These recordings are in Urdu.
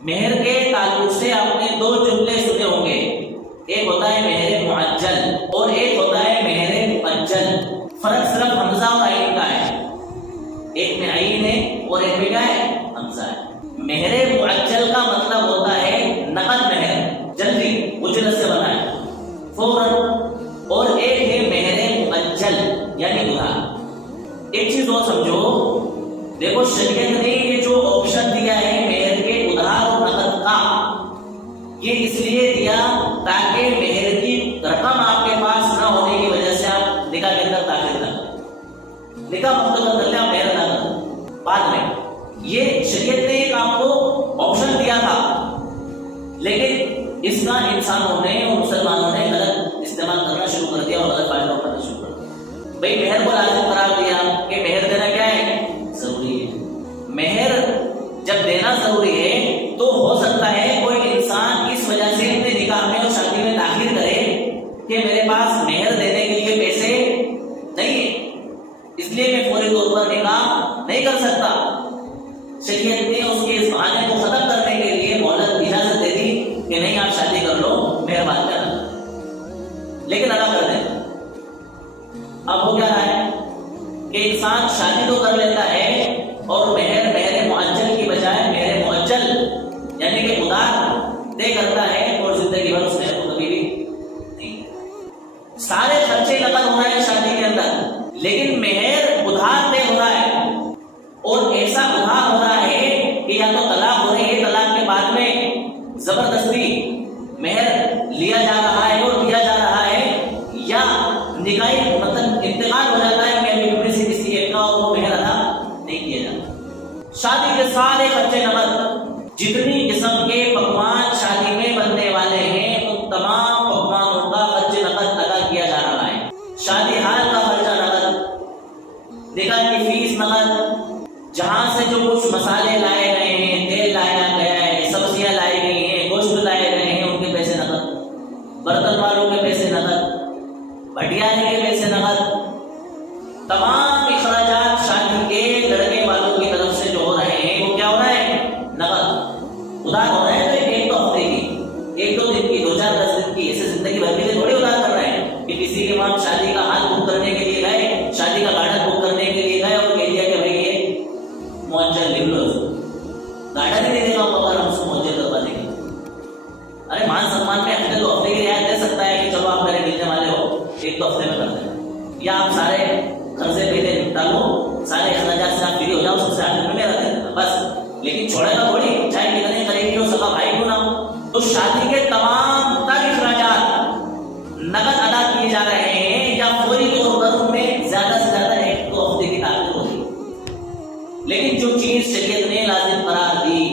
مہر کے تعلق سے آپ نے دو جملے سنے ہوں گے، ایک ہوتا ہے مہر معجل اور ایک ہوتا ہے مہر مؤجل۔ فرق صرف حمزہ اور عین کا ہے، ایک میں عین ہے اور ایک میں کیا ہے؟ حمزہ ہے۔ مہر معجل کا مطلب ہوتا ہے نقد مہر، جلدی اجرت سے بنا ہے، فوراً، اور ایک ہے مہر مؤجل یعنی ادھار۔ ایک چیز اور سمجھو، دیکھو شریعت نے یہ جو آپشن دیا ہے مہر کے ادھار اور نقد کا، یہ اس لیے دیا تاکہ مہر کی رقم آپ کے پاس نہ ہونے کی وجہ سے آپ نکاح کے اندر داخل نہ کریں، نکاح مکمل کر لیں آپ مہر نہ کریں بعد میں۔ یہ شریعت نے ایک آپ کو آپشن دیا تھا، لیکن اس کا انسانوں نے اور مسلمانوں نے غلط استعمال کرنا شروع کر دیا اور غلط فائدہ اٹھانا شروع کر دیا۔ بھائی مہر کو لازم قرار دیا کہ مہر دینا کیا ہے؟ ضروری ہے۔ مہر جب دینا ضروری ہے تو ہو سکتا ہے کوئی انسان اس وجہ سے اپنے نکاح میں اور شادی میں تاخیر کرے کہ میرے پاس مہر دینے کے لیے پیسے نہیں ہیں، اس لیے میں فوری طور پر نکاح نہیں کر سکتا۔ شریعت نے اس کے اس بہانے کو ختم کرنے کے لیے مہلت اجازت دے دی کہ نہیں آپ شادی کر لو، مہربان کرنا، لیکن ادا کر دیں۔ اب ہو کیا رہا ہے کہ انسان شادی تو کر لیتا ہے اور مہر معجل کی بجائے مہر مؤجل یعنی کہ ادھار طے کرتا ہے، اور زندگی بھر اس نے کو کبھی بھی نہیں۔ سارے خرچے نقد ہو رہے ہیں شادی کے اندر، لیکن مہر ادھار طے ہو رہا ہے، اور ایسا ادھار ہو رہا ہے کہ یا تو طلاق ہو رہی ہے، طلاق کے بعد میں زبردستی مہر لیا جا رہا ہے اور دیا جا رہا ہے، یا نکاح مطلب انتقال ہو جاتا ہے کہ سے کسی ایک کا اور وہ مہر ادا نہیں کیا جاتا۔ شادی کے سارے خرچے نقد، جتنی قسم کے پکوان شادی میں بننے والے ہیں ان تمام پکوانوں کا خرچ نقد ادا کیا جا رہا ہے۔ شادی ہال کا خرچہ نقد، نکاح کی فیس نقد، جہاں سے جو کچھ مسالے لائے گئے ہیں، تیل لایا گیا ہے، سبزیاں لائی گئی ہیں، گوشت لائے گئے ہیں، ان کے پیسے نقد، برتن والوں کے پیسے نقد، بھٹیانے کے پیسے نقد، تمام اخراجات شادی کے لڑکے والوں کی طرف سے جو ہو رہے ہیں وہ کیا ہو رہا ہے؟ نقد ادھار ہو رہا ہے۔ تو ایک دو ہفتے کی، ایک دو دن کی، 2-4-10 دن کی، ایسے زندگی بھر کے لیے تھوڑی ادھار کر رہے ہیں کہ کسی کے وہاں شادی کا ہال بک کرنے کے لیے گئے، شادی کا گارڈن بک کرنے کے لیے گئے اور کہہ دیا کہ بھائی یہ معجل لے لو، گارڈن ہی دینے کا موقع ہم اس کو معجل کروا دیں گے۔ ارے مان سمان میں ہفتے 2 ہفتے کی رعایت دے سکتا ہے کہ چلو آپ میرے ملنے والے ہو، 1-2 ہفتے میں کر دیں، یا آپ سارے قرضے پہلے نپٹا لو، سارے اخراجات سے آپ فری ہو جاؤ، سب سے آخر میں میرا دے دینا بس، لیکن چھوڑے گا تھوڑی، چاہے کتنے قریبی ہو، سگا بھائی کیوں نہ ہو۔ تو شادی کے تمام تر اخراجات نقد ادا کیے جا رہے ہیں، یا فوری طور پر ان میں زیادہ سے زیادہ 1-2 ہفتے کی تاخیر ہوگی۔ لیکن جو چیز شریعت نے لازم قرار دی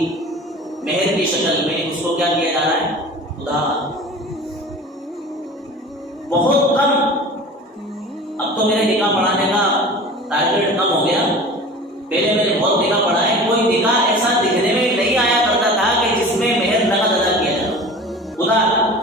مہر کی شکل میں، اس کو کیا کیا جا رہا ہے؟ ادھار۔ بہت کم، اب تو میرے نکاح پڑھانے کا